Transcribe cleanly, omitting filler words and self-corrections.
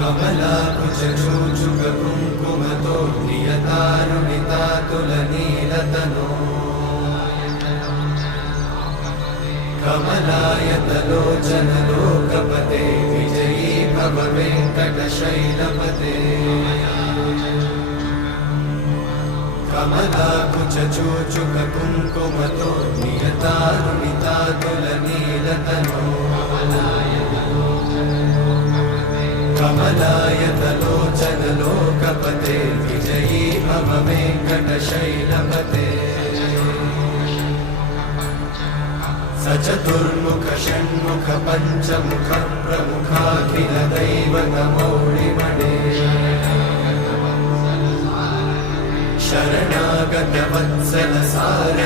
कमलाकुचूचुककुङ्कुमतो नियतारुणितातुलनीलतनो कमलायतलोचनलोकपते विजयी भव वेङ्कटशैलपते कमलाकुचूचुककुङ्कुमतो नियतारुणितातुलनीलतनो कमलायतलोचनलोकपते विजयी भव वेङ्कटशैलपते सचतुर्मुख षण्मुख पञ्चमुख प्रमुखाखिल दैवतमौलिमणे शरणागत वत्सल सार